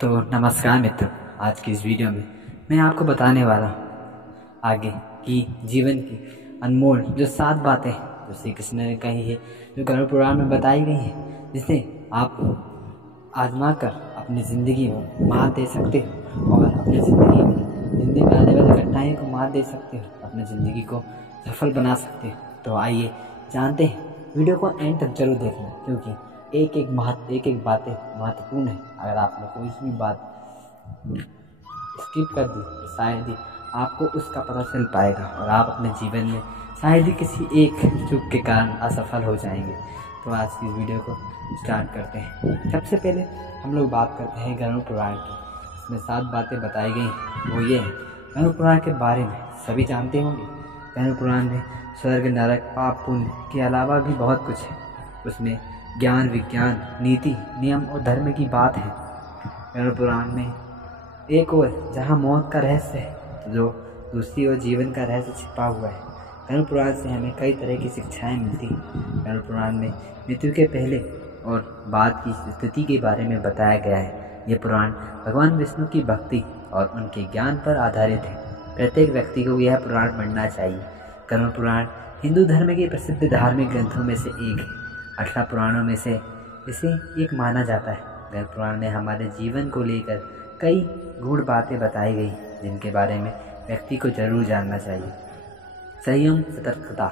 तो नमस्कार मित्रों, आज की इस वीडियो में मैं आपको बताने वाला हूँ आगे की जीवन की अनमोल जो 7 बातें जो श्री कृष्ण ने कही है, जो गरुड़ पुराण में बताई गई हैं, जिसे आप आजमा कर अपनी ज़िंदगी में मात दे सकते हो और अपनी ज़िंदगी में आने वाली कठिनाइयों को मात दे सकते हो, अपनी ज़िंदगी को सफल बना सकते हो। तो आइए जानते हैं, वीडियो को एंड तक जरूर देखना, क्योंकि एक एक बातें महत्वपूर्ण है। अगर आपने कोई भी बात स्किप कर दी तो शायद ही आपको उसका पता चल पाएगा और आप अपने जीवन में शायद ही किसी एक चूक के कारण असफल हो जाएंगे। तो आज की वीडियो को स्टार्ट करते हैं। सबसे पहले हम लोग बात करते हैं गरुड़ पुराण की। इसमें 7 बातें बताई गई हैं। वो ये है, गरुड़ पुराण के बारे में सभी जानते होंगे। गरुड़ पुराण में स्वर्ग, नरक, पाप, पुण्य के अलावा भी बहुत कुछ है। उसमें ज्ञान, विज्ञान, नीति, नियम और धर्म की बात है। गरुड़ पुराण में एक और जहाँ मौत का रहस्य है, तो जो दूसरी ओर जीवन का रहस्य छिपा हुआ है। गरुड़ पुराण से हमें कई तरह की शिक्षाएं मिलती हैं। गरुड़ पुराण में मृत्यु के पहले और बाद की स्थिति के बारे में बताया गया है। ये पुराण भगवान विष्णु की भक्ति और उनके ज्ञान पर आधारित है। प्रत्येक व्यक्ति को यह पुराण पढ़ना चाहिए। गरुड़ पुराण हिंदू धर्म के प्रसिद्ध धार्मिक ग्रंथों में से एक है। 18 पुराणों में से इसे एक माना जाता है। गरुड़ पुराण में हमारे जीवन को लेकर कई गूढ़ बातें बताई गई, जिनके बारे में व्यक्ति को जरूर जानना चाहिए। संयम, सतर्कता।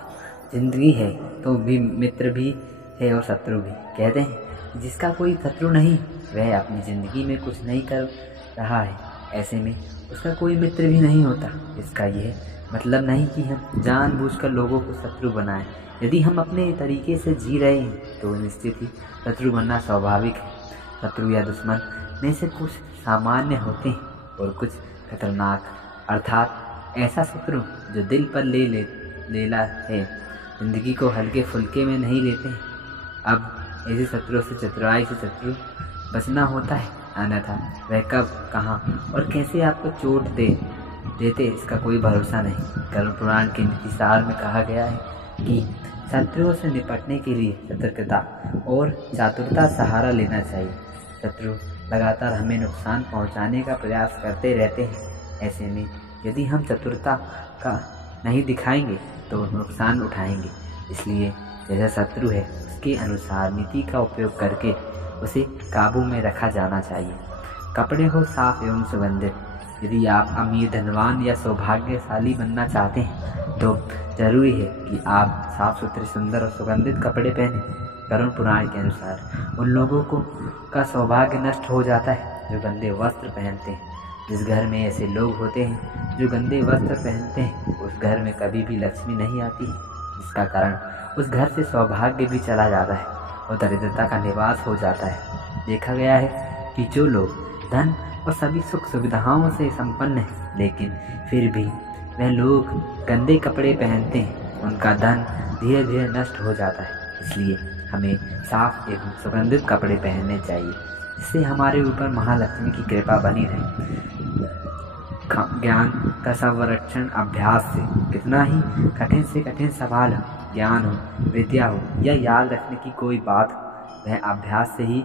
जिंदगी है तो भी मित्र भी है और शत्रु भी। कहते हैं जिसका कोई शत्रु नहीं, वह अपनी ज़िंदगी में कुछ नहीं कर रहा है। ऐसे में उसका कोई मित्र भी नहीं होता। इसका यह मतलब नहीं कि हम जानबूझकर लोगों को शत्रु बनाएं। यदि हम अपने तरीके से जी रहे हैं तो निश्चित ही शत्रु बनना स्वाभाविक है। शत्रु या दुश्मन में से कुछ सामान्य होते हैं और कुछ खतरनाक, अर्थात ऐसा शत्रु जो दिल पर लेला है, जिंदगी को हल्के फुल्के में नहीं लेते हैं। अब ऐसे शत्रुओं से चतुराई से शत्रु बचना होता है, अन्यथा वह कब, कहाँ और कैसे आपको चोट देते इसका कोई भरोसा नहीं। गरुड़ पुराण के नीतिसार में कहा गया है कि शत्रुओं से निपटने के लिए सतर्कता और चातुरता सहारा लेना चाहिए। शत्रु लगातार हमें नुकसान पहुंचाने का प्रयास करते रहते हैं। ऐसे में यदि हम चतुरता का नहीं दिखाएंगे तो नुकसान उठाएंगे। इसलिए जैसा शत्रु है उसके अनुसार नीति का उपयोग करके उसे काबू में रखा जाना चाहिए। कपड़े हो साफ एवं सुगंधित। यदि आप अमीर, धनवान या सौभाग्यशाली बनना चाहते हैं तो जरूरी है कि आप साफ सुथरे, सुंदर और सुगंधित कपड़े पहनें। गरुड़ पुराण के अनुसार उन लोगों का सौभाग्य नष्ट हो जाता है जो गंदे वस्त्र पहनते हैं। जिस घर में ऐसे लोग होते हैं जो गंदे वस्त्र पहनते हैं, उस घर में कभी भी लक्ष्मी नहीं आती है। इसका कारण उस घर से सौभाग्य भी चला जाता है और दरिद्रता का निवास हो जाता है। देखा गया है कि जो लोग धन और सभी सुख सुविधाओं से संपन्न हैं, लेकिन फिर भी वह लोग गंदे कपड़े पहनते हैं, उनका धन धीरे धीरे नष्ट हो जाता है। इसलिए हमें साफ एवं सुगंधित कपड़े पहनने चाहिए, इससे हमारे ऊपर महालक्ष्मी की कृपा बनी रहे। ज्ञान का संरक्षण अभ्यास से। कितना ही कठिन से कठिन सवाल हो, ज्ञान हो, विद्या हो या याद रखने की कोई बात हो, वह अभ्यास से ही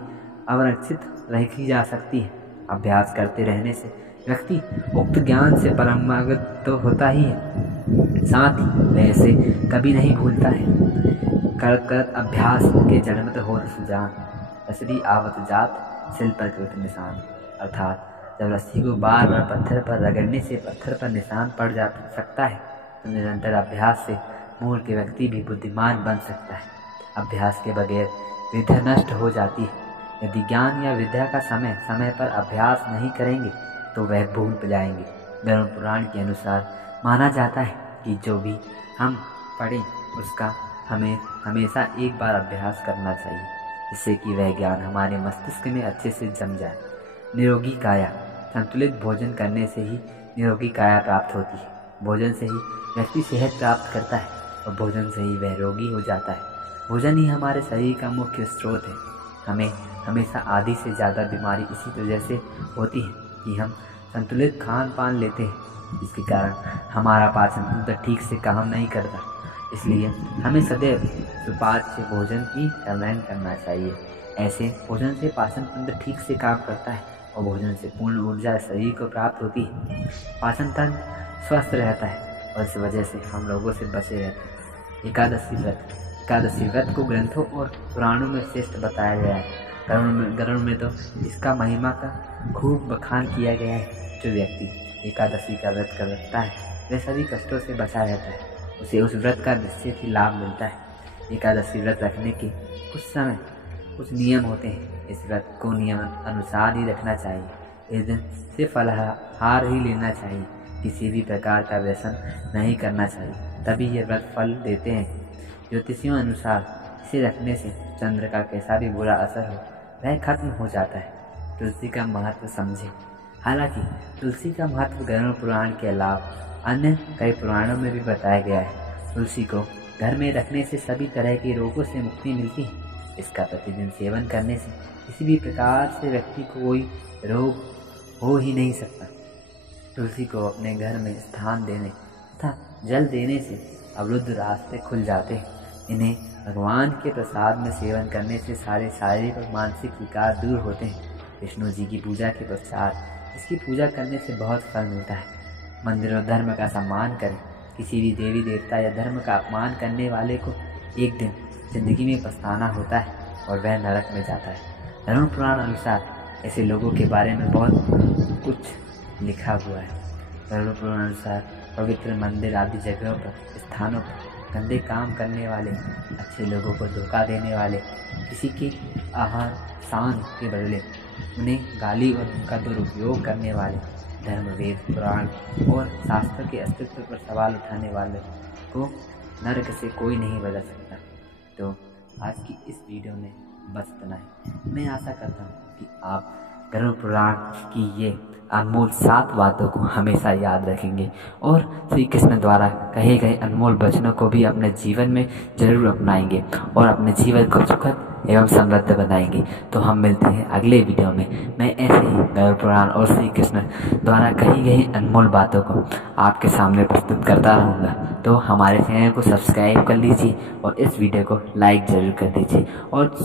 अवरक्षित रखी जा सकती है। अभ्यास करते रहने से व्यक्ति उक्त ज्ञान से परमागत तो होता ही है, साथ ही वह इसे कभी नहीं भूलता है। करत करत अभ्यास के जन्मत होत सुजान, रसरी आवत जात सिल पर कृत निशान। अर्थात जब रस्सी को बार बार पत्थर पर रगड़ने से पत्थर पर निशान पड़ जा सकता है, तो निरंतर अभ्यास से मूल के व्यक्ति भी बुद्धिमान बन सकता है। अभ्यास के बगैर विद्या नष्ट हो जाती है। यदि ज्ञान या विद्या का समय समय पर अभ्यास नहीं करेंगे तो वह भूल जाएंगे। गरुड़ पुराण के अनुसार माना जाता है कि जो भी हम पढ़ें उसका हमें हमेशा एक बार अभ्यास करना चाहिए, जिससे कि वह ज्ञान हमारे मस्तिष्क में अच्छे से जम जाए। निरोगी काया। संतुलित भोजन करने से ही निरोगी काया प्राप्त होती है। भोजन से ही व्यक्ति सेहत प्राप्त करता है और भोजन से ही वह रोगी हो जाता है। भोजन ही हमारे शरीर का मुख्य स्रोत है। हमें हमेशा आधी से ज़्यादा बीमारी इसी वजह से होती है कि हम संतुलित खान पान लेते हैं, जिसके कारण हमारा पाचन तंत्र ठीक से काम नहीं करता। इसलिए हमें सदैव सुपाच्य भोजन की सेवन करना चाहिए। ऐसे भोजन से पाचन तंत्र ठीक से काम करता है और भोजन से पूर्ण ऊर्जा शरीर को प्राप्त होती है। पाचन तंत्र स्वस्थ रहता है और इस वजह से हम लोगों से बचे रहते हैं। एकादशी व्रत को ग्रंथों और पुराणों में श्रेष्ठ बताया गया है। गरुड़ में तो इसका महिमा का खूब बखान किया गया है। जो व्यक्ति एकादशी का व्रत कर रखता है वह सभी कष्टों से बचा रहता है, उसे उस व्रत का निश्चित ही लाभ मिलता है। एकादशी व्रत रखने के कुछ नियम होते हैं। इस व्रत को नियम अनुसार ही रखना चाहिए। इस दिन सिर्फ फलाहार ही लेना चाहिए, किसी भी प्रकार का व्यसन नहीं करना चाहिए, तभी ये व्रत फल देते हैं। ज्योतिषियों अनुसार इसे रखने से चंद्र का कैसा भी बुरा असर हो वह खत्म हो जाता है। तुलसी का महत्व समझें। हालांकि तुलसी का महत्व गरुड़ पुराण के अलावा अन्य कई पुराणों में भी बताया गया है। तुलसी को घर में रखने से सभी तरह के रोगों से मुक्ति मिलती है। इसका प्रतिदिन सेवन करने से किसी भी प्रकार से व्यक्ति को कोई रोग हो ही नहीं सकता। तुलसी को अपने घर में स्थान देने तथा जल देने से अवरुद्ध रास्ते खुल जाते हैं। इन्हें भगवान के प्रसाद में सेवन करने से सारे शारीरिक और मानसिक विकार दूर होते हैं। विष्णु जी की पूजा के पश्चात इसकी पूजा करने से बहुत फल मिलता है। मंदिर और धर्म का सम्मान करें। किसी भी देवी देवता या धर्म का अपमान करने वाले को एक दिन जिंदगी में पछताना होता है और वह नरक में जाता है। गरुड़ पुराण अनुसार ऐसे लोगों के बारे में बहुत कुछ लिखा हुआ है। गरुड़ पुराण अनुसार पवित्र मंदिर आदि जगहों पर, स्थानों पर गंदे काम करने वाले, अच्छे लोगों को धोखा देने वाले, किसी के आहार शान के बदले उन्हें गाली और उनका दुरुपयोग करने वाले, धर्म, वेद, पुराण और शास्त्र के अस्तित्व पर सवाल उठाने वाले को नरक से कोई नहीं बचा सकता। तो आज की इस वीडियो में बस इतना ही। मैं आशा करता हूँ कि आप गरुड़ पुराण की ये अनमोल 7 बातों को हमेशा याद रखेंगे और श्री कृष्ण द्वारा कहे गए अनमोल वचनों को भी अपने जीवन में जरूर अपनाएंगे और अपने जीवन को सुखद एवं समृद्ध बनाएंगे। तो हम मिलते हैं अगले वीडियो में। मैं ऐसे ही गरुड़ पुराण और श्री कृष्ण द्वारा कही गई अनमोल बातों को आपके सामने प्रस्तुत करता रहूँगा। तो हमारे चैनल को सब्सक्राइब कर लीजिए और इस वीडियो को लाइक ज़रूर कर दीजिए और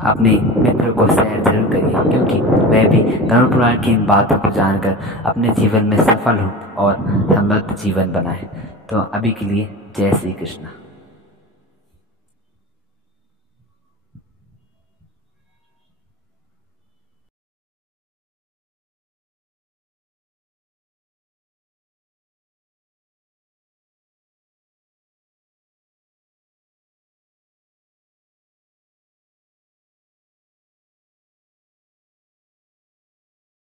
अपने मित्रों को शेयर जरूर करिए, क्योंकि वह भी गरुड़ पुराण की इन बातों को जानकर अपने जीवन में सफल हो और समृद्ध जीवन बनाए। तो अभी के लिए जय श्री कृष्ण।